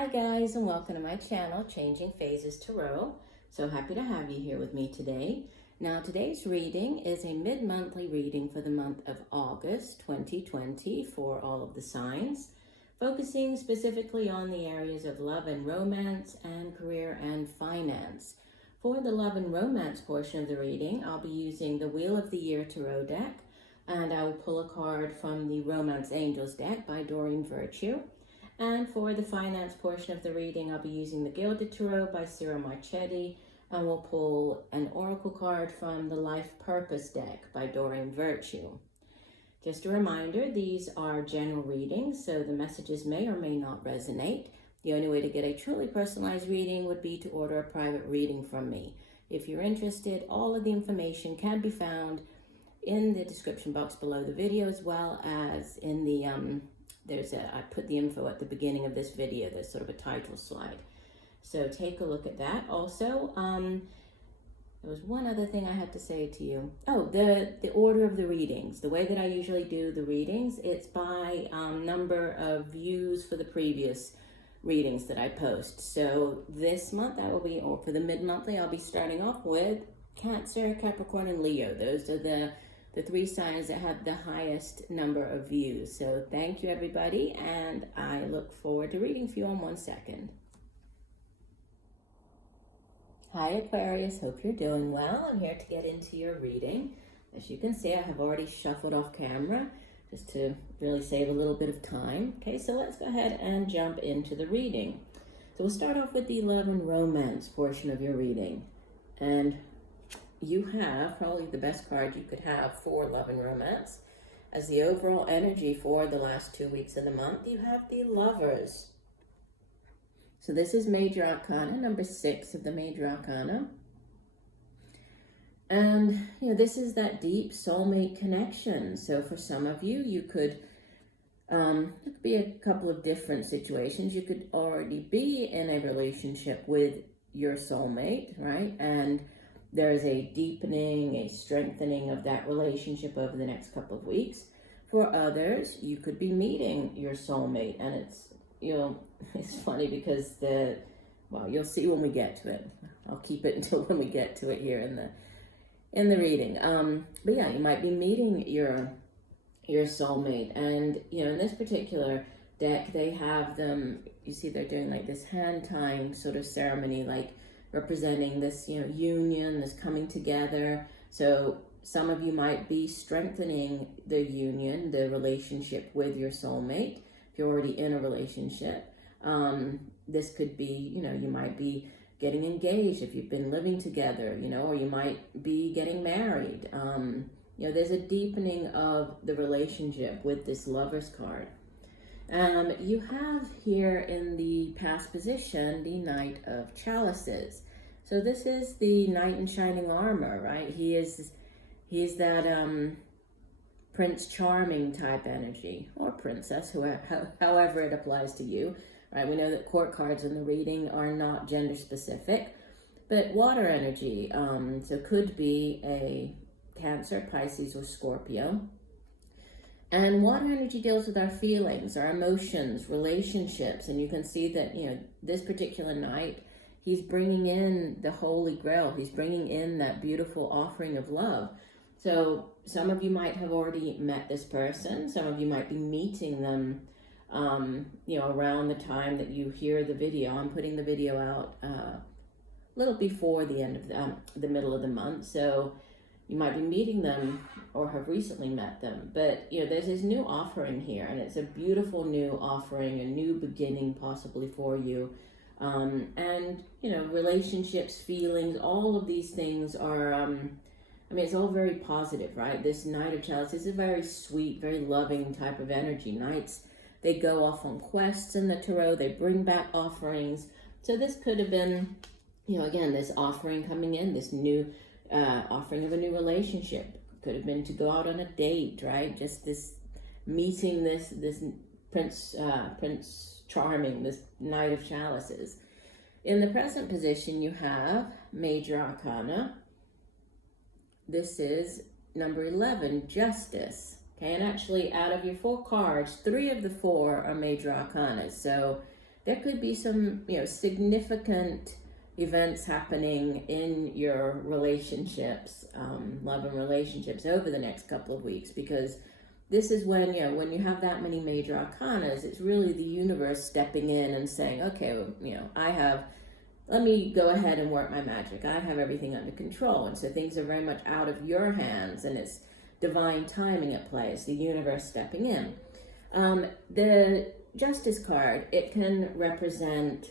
Hi guys, and welcome to my channel, Changing Phases Tarot. So happy to have you here with me today. Now today's reading is a mid-monthly reading for the month of August 2020 for all of the signs, focusing specifically on the areas of love and romance and career and finance. For the love and romance portion of the reading, I'll be using the Wheel of the Year Tarot deck, and I will pull a card from the Romance Angels deck by Doreen. And for the finance portion of the reading, I'll be using the Gilded Tarot by Marchetti, and we'll pull an oracle card from the Life Purpose deck by Doreen. Just a reminder, these are general readings, so the messages may or may not resonate. The only way to get a truly personalized reading would be to order a private reading from me. If you're interested, all of the information can be found in the description box below the video, as well as in the I put the info at the beginning of this video. There's sort of a title slide, so take a look at that. Also, there was one other thing I had to say to you. Oh, the order of the readings. The way that I usually do the readings, it's by number of views for the previous readings that I post. So this month I will be, or for the mid-monthly, I'll be starting off with Cancer, Capricorn, and Leo. Those are the three signs that have the highest number of views. So thank you, everybody, and I look forward to reading for you in 1 second. Hi, Aquarius. Hope you're doing well. I'm here to get into your reading. As you can see, I have already shuffled off camera just to really save a little bit of time. Okay, so let's go ahead and jump into the reading. So we'll start off with the love and romance portion of your reading. And you have probably the best card you could have for love and romance. As the overall energy for the last 2 weeks of the month, you have the Lovers. So this is Major Arcana, number 6 of the Major Arcana. And, this is that deep soulmate connection. So for some of you, you could, it could be a couple of different situations. You could already be in a relationship with your soulmate, right? And there's a deepening, a strengthening of that relationship over the next couple of weeks. For others, you could be meeting your soulmate, and it's, it's funny because you'll see when we get to it. I'll keep it until when we get to it here in the reading. But yeah, you might be meeting your soulmate, and in this particular deck, they have them. You see, they're doing like this hand tying sort of ceremony, like representing this, union, this coming together. So some of you might be strengthening the union, the relationship with your soulmate. If you're already in a relationship, this could be, you might be getting engaged if you've been living together, or you might be getting married. There's a deepening of the relationship with this Lovers card. You have here in the past position the Knight of Chalices. So this is the Knight in shining armor, right? He's that Prince Charming type energy, or princess, however it applies to you, right? We know that court cards in the reading are not gender specific, but water energy. So could be a Cancer, Pisces, or Scorpio. And water energy deals with our feelings, our emotions, relationships. And you can see that, this particular night, he's bringing in the Holy Grail. He's bringing in that beautiful offering of love. So some of you might have already met this person. Some of you might be meeting them, around the time that you hear the video. I'm putting the video out a little before the end of the middle of the month. So you might be meeting them or have recently met them, but there's this new offering here, and it's a beautiful new offering, a new beginning possibly for you. And relationships, feelings, all of these things are, it's all very positive, right? This Knight of Chalices is a very sweet, very loving type of energy. Knights, they go off on quests in the tarot, they bring back offerings. So this could have been, again, this offering coming in, this new offering of a new relationship. Could have been to go out on a date, right? Just this meeting this Prince Charming, this Knight of Chalices. In the present position, you have Major Arcana. This is number 11, Justice. Okay, and actually out of your 4 cards, 3 of the 4 are Major Arcana. So there could be some, significant events happening in your relationships, love and relationships over the next couple of weeks, because this is when, when you have that many major arcanas, it's really the universe stepping in and saying, okay, well, let me go ahead and work my magic. I have everything under control. And so things are very much out of your hands, and it's divine timing at play. It's the universe stepping in. The Justice card, it can represent,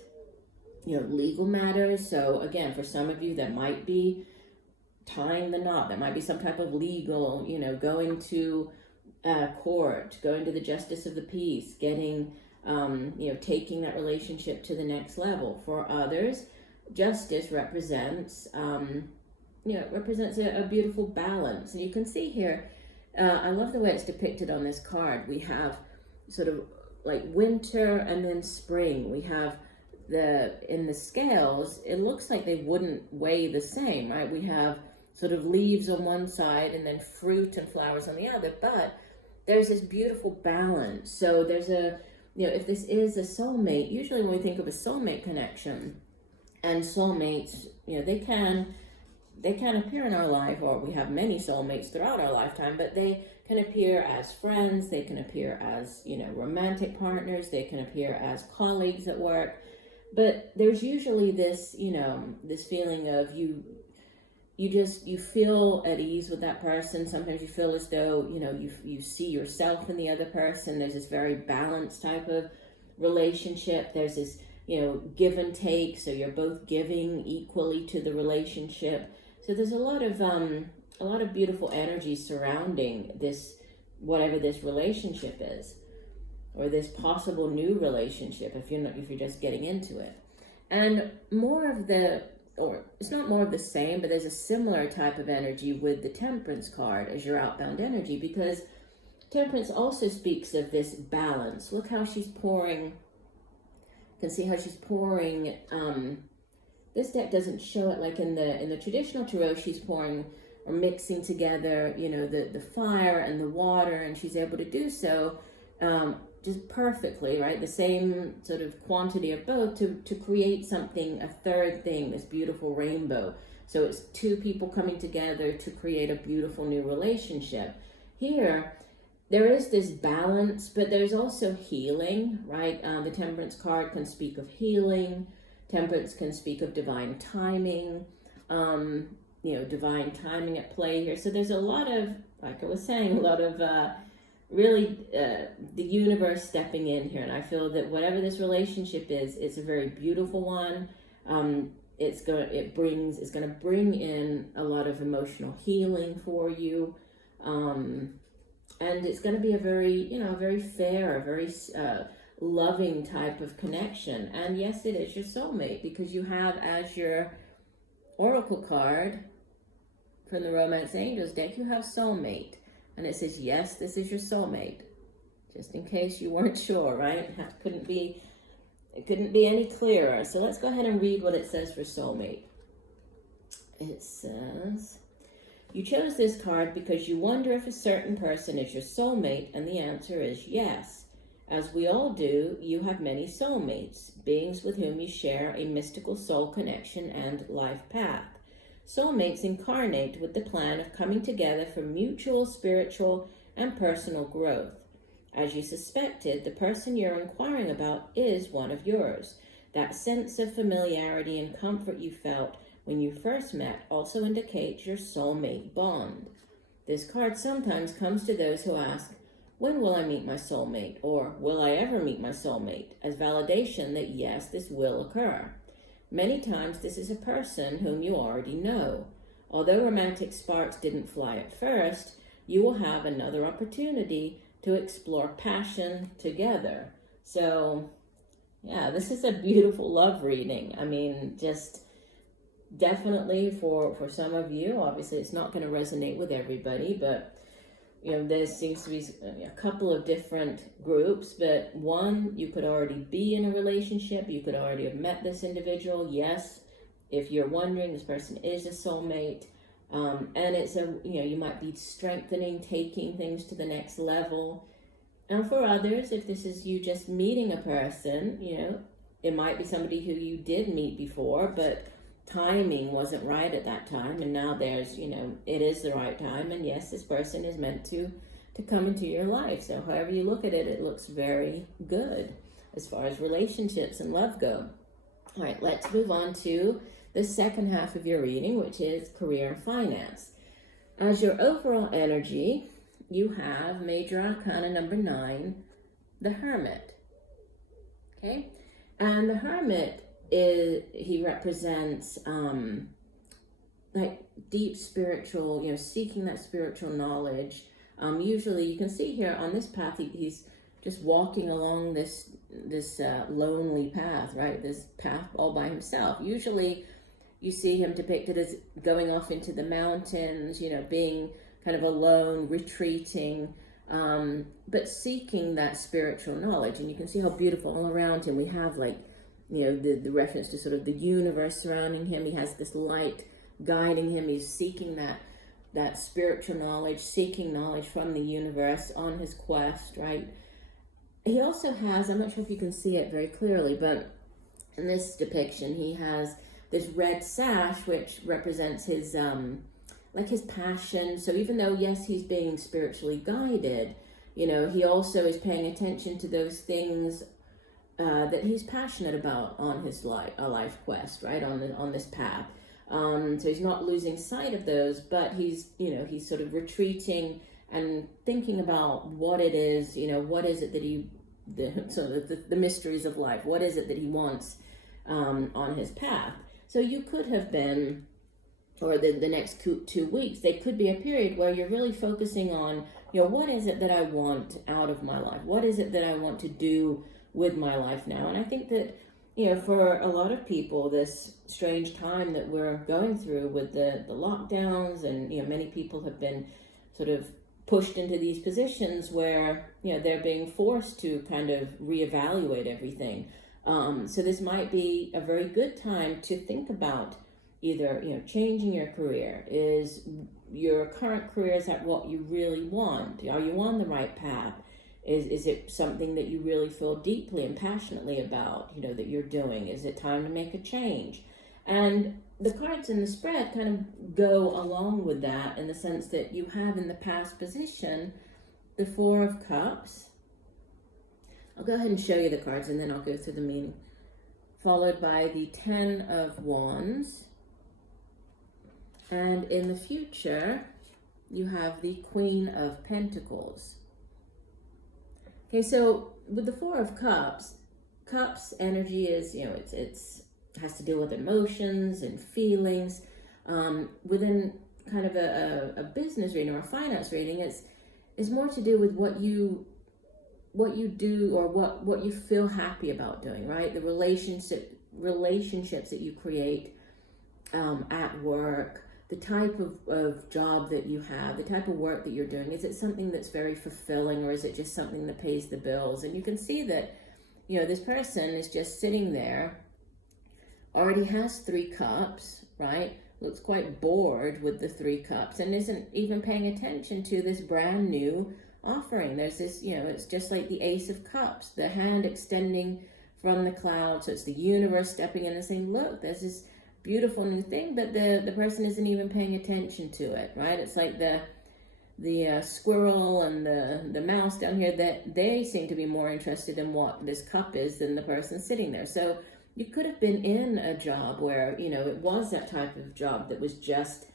legal matters. So again, for some of you, that might be tying the knot. That might be some type of legal, going to court, going to the justice of the peace, getting, taking that relationship to the next level. For others, justice represents, it represents a beautiful balance. And you can see here, I love the way it's depicted on this card. We have sort of like winter and then spring. We have in the scales, it looks like they wouldn't weigh the same, right? We have sort of leaves on one side and then fruit and flowers on the other, but there's this beautiful balance. So there's if this is a soulmate, usually when we think of a soulmate connection, and soulmates, they can appear in our life, or we have many soulmates throughout our lifetime, but they can appear as friends, they can appear as, romantic partners, they can appear as colleagues at work. But there's usually this, this feeling of you feel at ease with that person. Sometimes you feel as though, you see yourself in the other person. There's this very balanced type of relationship. There's this, give and take. So you're both giving equally to the relationship. So there's a lot of beautiful energy surrounding this, whatever this relationship is, or this possible new relationship, if you're just getting into it. And it's not more of the same, but there's a similar type of energy with the Temperance card as your outbound energy, because Temperance also speaks of this balance. Look how she's pouring. You can see how she's pouring. This deck doesn't show it like in the traditional tarot. She's pouring or mixing together, the fire and the water, and she's able to do so just perfectly, right? The same sort of quantity of both to create something, a third thing, this beautiful rainbow. So it's two people coming together to create a beautiful new relationship. Here, there is this balance, but there's also healing, right? The Temperance card can speak of healing. Temperance can speak of divine timing, divine timing at play here. So there's a lot of, like I was saying, a lot of really the universe stepping in here. And I feel that whatever this relationship is, it's a very beautiful one. It's going to bring in a lot of emotional healing for you. And it's going to be a very fair, a very loving type of connection. And yes, it is your soulmate, because you have as your oracle card from the Romance Angels deck, you have soulmate. And it says, yes, this is your soulmate. Just in case you weren't sure, right? It couldn't be any clearer. So let's go ahead and read what it says for soulmate. It says, you chose this card because you wonder if a certain person is your soulmate, and the answer is yes. As we all do, you have many soulmates, beings with whom you share a mystical soul connection and life path. Soulmates incarnate with the plan of coming together for mutual spiritual and personal growth. As you suspected, the person you're inquiring about is one of yours. That sense of familiarity and comfort you felt when you first met also indicates your soulmate bond. This card sometimes comes to those who ask, when will I meet my soulmate? Or will I ever meet my soulmate? As validation that yes, this will occur. Many times this is a person whom you already know. Although romantic sparks didn't fly at first, you will have another opportunity to explore passion together. So, yeah, this is a beautiful love reading. I mean, just definitely for some of you, obviously it's not going to resonate with everybody, but there seems to be a couple of different groups, but one, you could already be in a relationship. You could already have met this individual. Yes, if you're wondering, this person is a soulmate. And it's you might be strengthening, taking things to the next level. And for others, if this is you just meeting a person, it might be somebody who you did meet before, but timing wasn't right at that time, and now there's, it is the right time, and yes, this person is meant to come into your life. So however you look at it, it looks very good as far as relationships and love go. All right, let's move on to the second half of your reading, which is career and finance. As your overall energy, you have Major Arcana number 9, the Hermit. Okay, and the Hermit he represents like deep spiritual, seeking that spiritual knowledge. Usually you can see here on this path, he's just walking along this lonely path, right? This path all by himself. Usually you see him depicted as going off into the mountains, being kind of alone, retreating, but seeking that spiritual knowledge. And you can see how beautiful all around him we have, like, the reference to sort of the universe surrounding him. He has this light guiding him. He's seeking that spiritual knowledge, seeking knowledge from the universe on his quest, right? He also has, I'm not sure if you can see it very clearly, but in this depiction, he has this red sash, which represents his, like his passion. So even though, yes, he's being spiritually guided, he also is paying attention to those things that he's passionate about on his life quest, right? On this path. So he's not losing sight of those, but he's sort of retreating and thinking about what it is, what is it that the mysteries of life, what is it that he wants on his path. So you could have been, or the next 2 weeks, they could be a period where you're really focusing on, what is it that I want out of my life? What is it that I want to do with my life now? And I think that, for a lot of people, this strange time that we're going through with the lockdowns, and, many people have been sort of pushed into these positions where, they're being forced to kind of reevaluate everything. So this might be a very good time to think about either, changing your career. Is your current career, is that what you really want? Are you on the right path? Is it something that you really feel deeply and passionately about, that you're doing? Is it time to make a change? And the cards in the spread kind of go along with that, in the sense that you have in the past position the 4 of Cups. I'll go ahead and show you the cards, and then I'll go through the meaning. Followed by the 10 of Wands. And in the future, you have the Queen of Pentacles. Okay, so with the 4 of Cups energy is, it's has to do with emotions and feelings. Within kind of a business reading or a finance reading, it's more to do with what you do, or what you feel happy about doing, right? The relationships that you create at work, the type of job that you have, the type of work that you're doing. Is it something that's very fulfilling, or is it just something that pays the bills? And you can see that, this person is just sitting there, already has 3 cups, right? Looks quite bored with the 3 cups, and isn't even paying attention to this brand new offering. There's this, it's just like the Ace of Cups, the hand extending from the cloud. So it's the universe stepping in and saying, look, there's this beautiful new thing, but the person isn't even paying attention to it, right? It's like the squirrel and the mouse down here, that they seem to be more interested in what this cup is than the person sitting there. So you could have been in a job where, it was that type of job that was just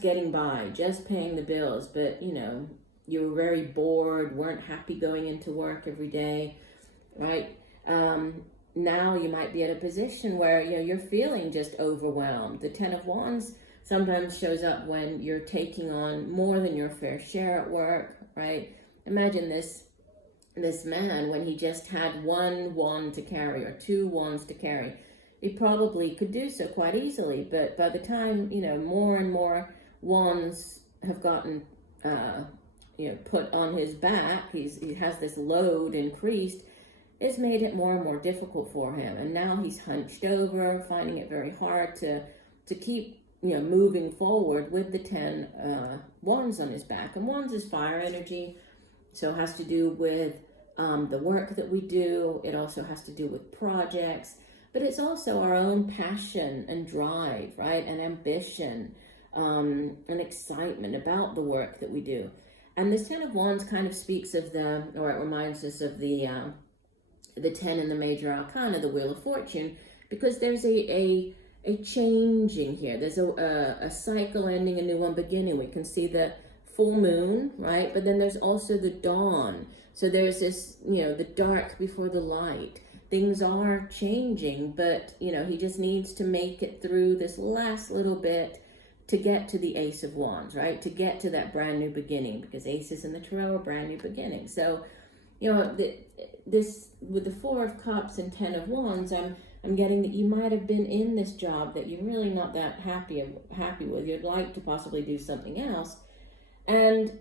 getting by, just paying the bills, but, you were very bored, weren't happy going into work every day, right? Now you might be at a position where, you're feeling just overwhelmed. The 10 of Wands sometimes shows up when you're taking on more than your fair share at work, right? Imagine this man, when he just had 1 wand to carry, or 2 wands to carry. He probably could do so quite easily, but by the time, more and more wands have gotten, put on his back, he has this load increased, it's made it more and more difficult for him. And now he's hunched over, finding it very hard to keep, moving forward with the 10 wands on his back. And wands is fire energy, so it has to do with the work that we do. It also has to do with projects, but it's also our own passion and drive, right? And ambition, and excitement about the work that we do. And this Ten of Wands kind of speaks of or it reminds us of the 10 in the major arcana, the Wheel of Fortune, because there's a changing here. There's a cycle ending, a new one beginning. We can see the full moon, right? But then there's also the dawn. So there's this, the dark before the light. Things are changing, but, he just needs to make it through this last little bit to get to the Ace of Wands, right? To get to that brand new beginning, because aces in the tarot are brand new beginning. So, this with the Four of Cups and 10 of Wands, I'm getting that you might have been in this job that you're really not that happy with. You'd like to possibly do something else. And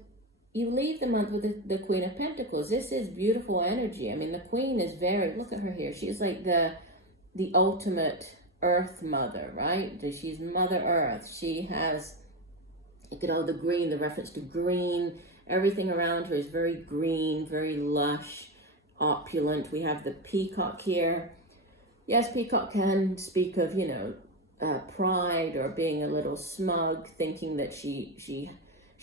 you leave the month with the Queen of Pentacles. This is beautiful energy. I mean, the Queen is look at her here. She's like the ultimate Earth Mother, right? She's Mother Earth. She has, look at all the green, the reference to green. Everything around her is very green, very lush, opulent. We have the peacock here. Yes, peacock can speak of, pride or being a little smug, thinking that she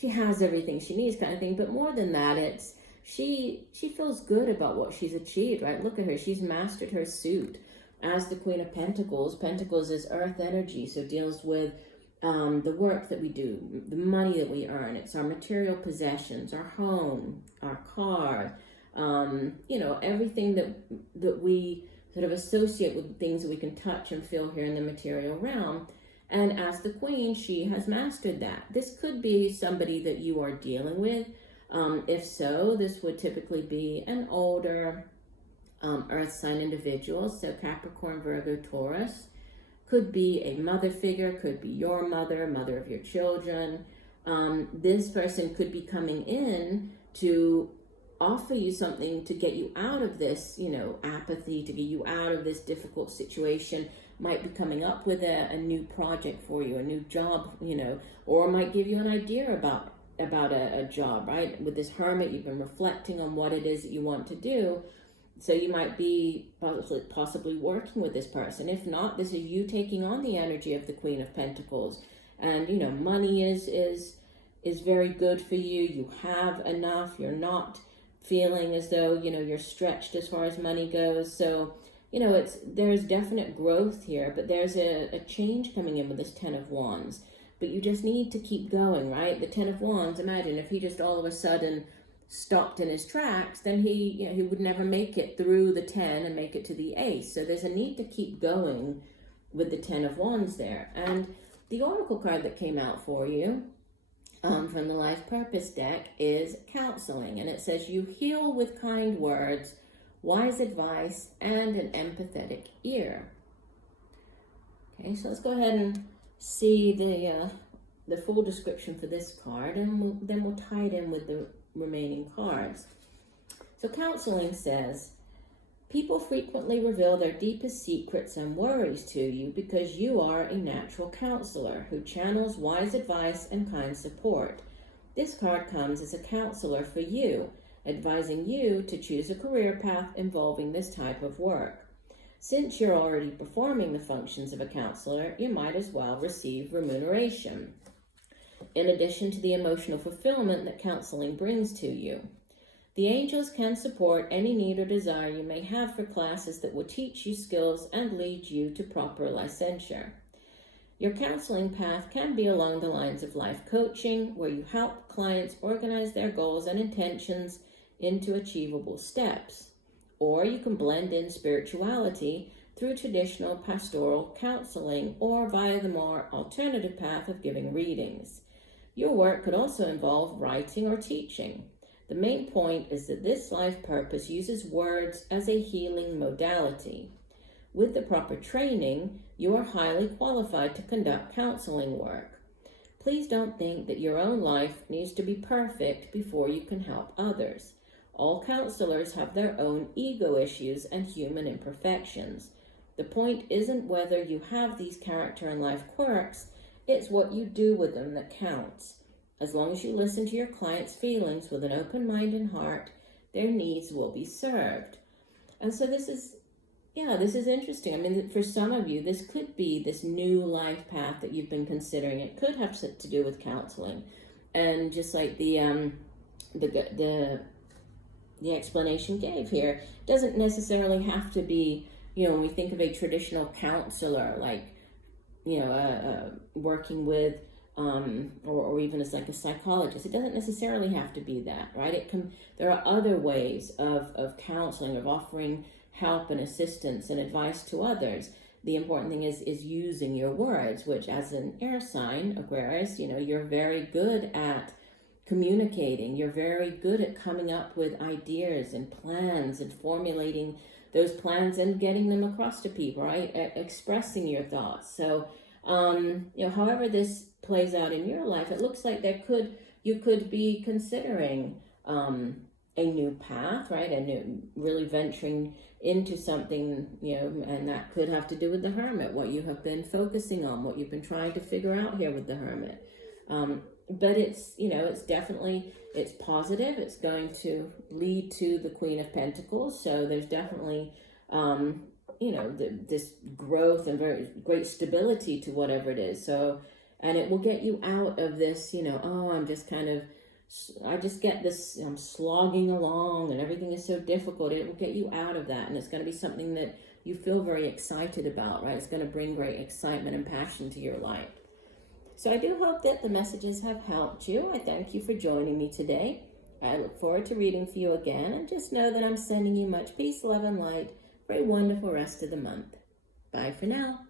has everything she needs kind of thing. But more than that, it's she feels good about what she's achieved, right? Look at her. She's mastered her suit as the Queen of Pentacles. Pentacles is earth energy, so deals with the work that we do, the money that we earn. It's our material possessions, our home, our car, everything that we sort of associate with things that we can touch and feel here in the material realm. And as the Queen, she has mastered that. This could be somebody that you are dealing with. If so, this would typically be an older earth sign individual, so Capricorn, Virgo, Taurus. Could be a mother figure, could be your mother of your children. This person could be coming in to offer you something to get you out of this, apathy, to get you out of this difficult situation. Might be coming up with a new project for you, a new job, or might give you an idea about a job, right? With this Hermit, you've been reflecting on what it is that you want to do. So you might be possibly working with this person. If not, this is you taking on the energy of the Queen of Pentacles. And, money is very good for you. You have enough. You're not feeling as though, you're stretched as far as money goes. So, there's definite growth here, but there's a change coming in with this 10 of Wands. But you just need to keep going, right? The 10 of Wands, imagine if he just all of a sudden stopped in his tracks, then he would never make it through the 10 and make it to the Ace. So there's a need to keep going with the 10 of Wands there. And the Oracle card that came out for you from the Life Purpose deck is counseling. And it says, you heal with kind words, wise advice, and an empathetic ear. Okay, so let's go ahead and see the full description for this card, and then we'll tie it in with the remaining cards. So counseling says, people frequently reveal their deepest secrets and worries to you because you are a natural counselor who channels wise advice and kind support. This card comes as a counselor for you, advising you to choose a career path involving this type of work. Since you're already performing the functions of a counselor, you might as well receive remuneration, in addition to the emotional fulfillment that counseling brings to you. The angels can support any need or desire you may have for classes that will teach you skills and lead you to proper licensure. Your counseling path can be along the lines of life coaching, where you help clients organize their goals and intentions into achievable steps. Or you can blend in spirituality through traditional pastoral counseling or via the more alternative path of giving readings. Your work could also involve writing or teaching. The main point is that this life purpose uses words as a healing modality. With the proper training, you are highly qualified to conduct counseling work. Please don't think that your own life needs to be perfect before you can help others. All counselors have their own ego issues and human imperfections. The point isn't whether you have these character and life quirks, it's what you do with them that counts. As long as you listen to your client's feelings with an open mind and heart, their needs will be served. And so this is interesting. I mean, for some of you, this could be this new life path that you've been considering. It could have to do with counseling. And just like the explanation gave here, doesn't necessarily have to be, when we think of a traditional counselor, like, working with, or even as like a psychologist, it doesn't necessarily have to be that, right? There are other ways of counseling, of offering help and assistance and advice to others. The important thing is using your words, which as an air sign, Aquarius, you're very good at communicating. You're very good at coming up with ideas and plans and formulating those plans and getting them across to people, right? Expressing your thoughts. So, however this plays out in your life, it looks like you could be considering a new path, right? Really venturing into something, and that could have to do with the Hermit, what you have been focusing on, what you've been trying to figure out here with the Hermit. But it's, it's definitely, it's positive. It's going to lead to the Queen of Pentacles. So there's definitely, this growth and very great stability to whatever it is. So, and it will get you out of this, I just get this, I'm slogging along and everything is so difficult. It will get you out of that. And it's going to be something that you feel very excited about, right? It's going to bring great excitement and passion to your life. So I do hope that the messages have helped you. I thank you for joining me today. I look forward to reading for you again, and just know that I'm sending you much peace, love, and light for a wonderful rest of the month. Bye for now.